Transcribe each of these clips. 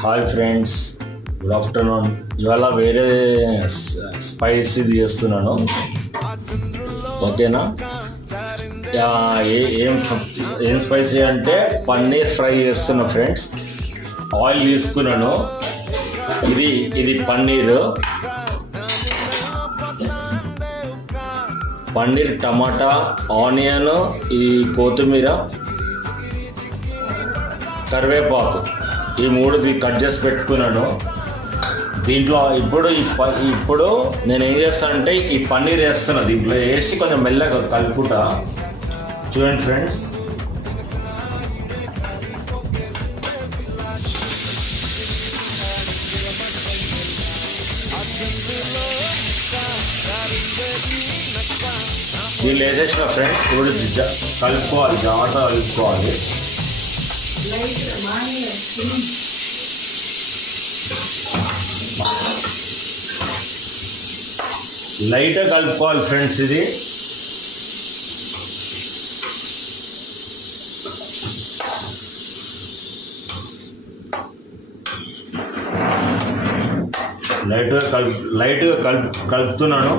Hi friends, good afternoon. ఇవాళ వేరే స్పైస్ ఇది చేస్తున్నాను, ఓకేనా? ఏం ఏం స్పైసీ అంటే పన్నీర్ ఫ్రై చేస్తున్నా ఫ్రెండ్స్. ఆయిల్ తీసుకున్నాను. ఇది పన్నీర్, టమాటా, ఆనియన్, ఈ కొత్తిమీర, కరివేపాకు, ఈ మూడు కట్ చేసి పెట్టుకున్నాను. దీంట్లో ఇప్పుడు నేను ఏం చేస్తానంటే ఈ పన్నీర్ వేస్తున్నా. దీంట్లో వేసి కొంచెం మెల్లగా కలుపుకుంటా. చూడండి ఫ్రెండ్స్, దీన్ని వేసేసిన ఫ్రెండ్స్. ఇప్పుడు కలుపుకోవాలి, జాగ్రత్తగా కలుపుకోవాలి. లైట్గా కలుపుకోవాలి ఫ్రెండ్స్. ఇది లైట్గా కలుపుతున్నాను.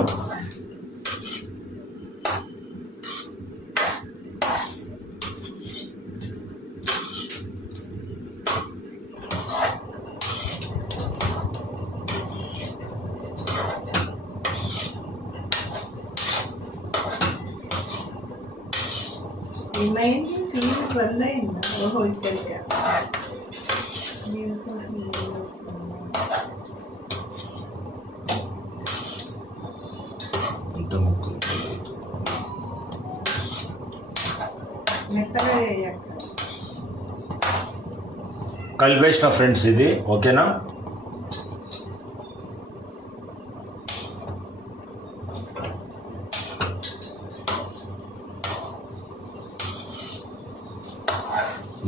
కలిపేసిన ఫ్రెండ్స్, ఇది ఓకేనా?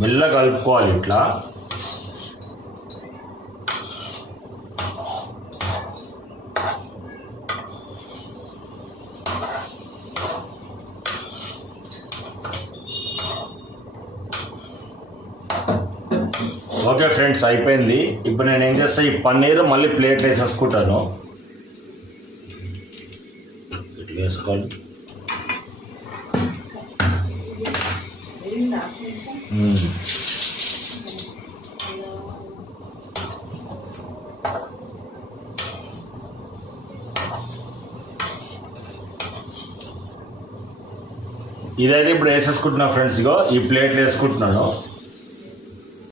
మెల్లగా కలుపుకోవాలి ఇట్లా. ఓకే ఫ్రెండ్స్, అయిపోయింది. ఇప్పుడు నేను ఏం చేస్తా, ఈ పన్నీర్ మళ్ళీ ప్లేట్ వేసేసుకుంటాను. ఇట్లా వేసుకోవాలి. ఇదైతే ఇప్పుడు వేసేసుకుంటున్నా ఫ్రెండ్స్. ఇగో ఈ ప్లేట్లు వేసుకుంటున్నాను.